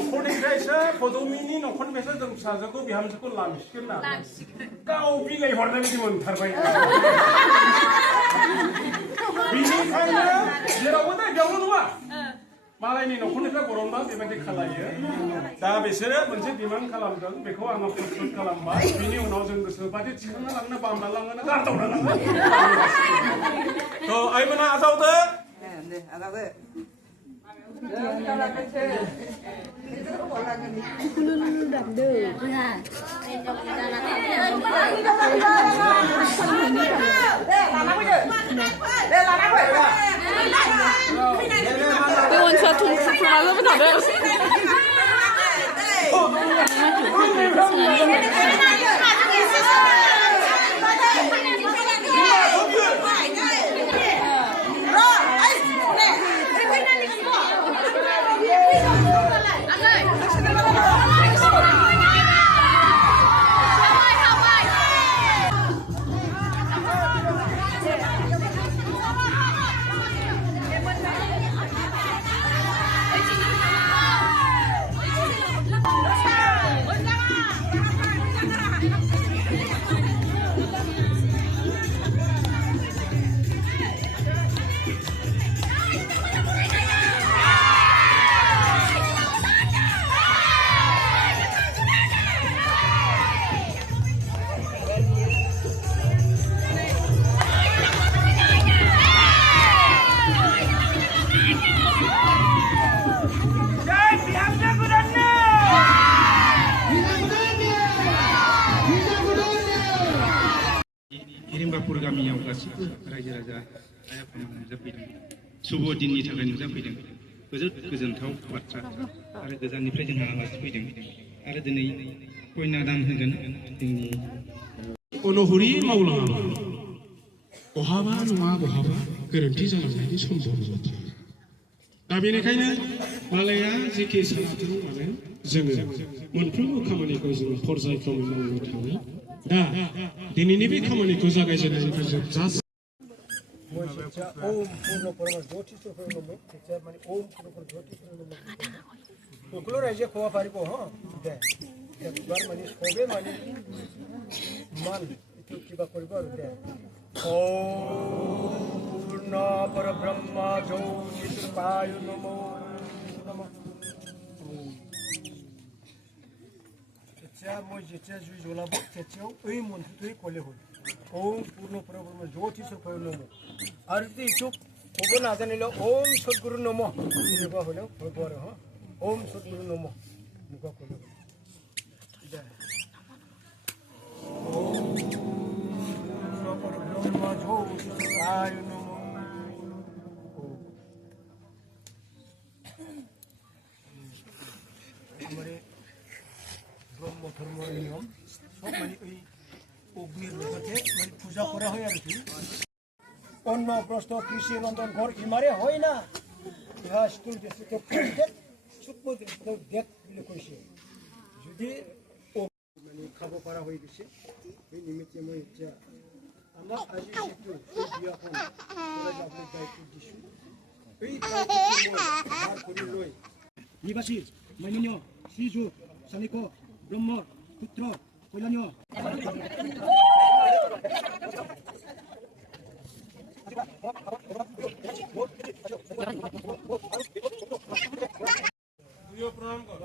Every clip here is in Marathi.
न'खरनिफ्रायसो पदमिनि न'खरनिफ्रायसो जों फिसाजोखौ बिहामजोखौ लांसिगोन ना गाव बिलाइ हरनाय बायदि मोनथारबाय बिनिखायनो जेरावबो दा बेयावल' नङा मालायनि न'खरनिफ्राय बरनबा बेबायदि खालायो दा बिसोरो मोनसे डिमान्ड खालामदों बेखौ आङो प्रस्तुत खालामबाय बिनि उनाव जों गोसोबादि थिखांना लांनो बामना लांनो गारदावना लांनो थ' आइमोना आजावदो 원샷 동사로 다들 हिरिमबापुर गामियाव गासिबो रायजो राजा आइ आफामोन नुजाफैदों शुभ दिननि थाखाय नुजाफैदों गोजोनथाव बाथ्रा आरो गोजाननिफ्राय जोंहा आलासि फैदों आरो दिनै कन्यादान होगोन जोंनि अनहरि मावलाङाबा बहाबा नङा बहाबा गोरोन्थि जालांनायनि सम्भाबना बाथ्रा दा बेनिखायनो मालाया जेखि सानाथों मानो जोङो मोनफ्रोमबो खामानिखौ जोङो फरजायफ्रावनो मावनो थाङो दा दिनैनि बे खामानिखौ जागायजेननायनिफ्राय जोबजासिम ओम पूर्ण परम ज्योति स्वरूप नमो तेजा माने ओम पूर्ण परम ज्योति स्वरूप नमो সকলো ৰাইজে খোৱা পাৰিব হ দে একবাৰ মানে সবে মানে মান এইটো কিবা কৰিব আৰু দে ওম পূৰ্ণ পৰব্ৰহ্ম জ্যোতি স্বৰূপায় নমো নমঃ তেতিয়া মই যেতিয়া জুই জ্বলাব তেতিয়াও এই মন্ত্ৰটোৱে ক'লে হ'ল ओम पूर्ण परब्रह्म ज्योति स्वरूपाय नमः और यदि इच्छुक ক'ব নাজানিলে ओम सद्गुरु नमः এনেকুৱা হ'লেও হ'ব আৰু হা ओम सद्गुरु नमः এনেকুৱা ক'লে ओम पूर्ण परब्रह्म ज्योति स्वरूपाय नमः আমারে ব্রহ্ম ধর্মের নিয়ম সব মানে ওই অগ্নির রূপতে মানে পূজা করা হয় আর কি অন্য প্রশ্ন কৃষি রন্ধন ঘর ইমারে হয় না ইহা স্কুল দেশে সূক্ষ্ম দেখ বলে কৈছে যদি মানে খাব পৰা হৈ গৈছে এই নিমিত্তে মই এতিয়া আমাৰ আজি যিটো বিয়াখন কৰা যাবলৈ দায়িত্ব দিছোঁ এই দায়িত্ব কৰি লৈ নিবাসী মাননীয় শ্ৰীযুত চানিক ব্ৰহ্মৰ পুত্ৰ কল্যাণীয় प्रणाम कर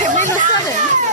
前面的设备。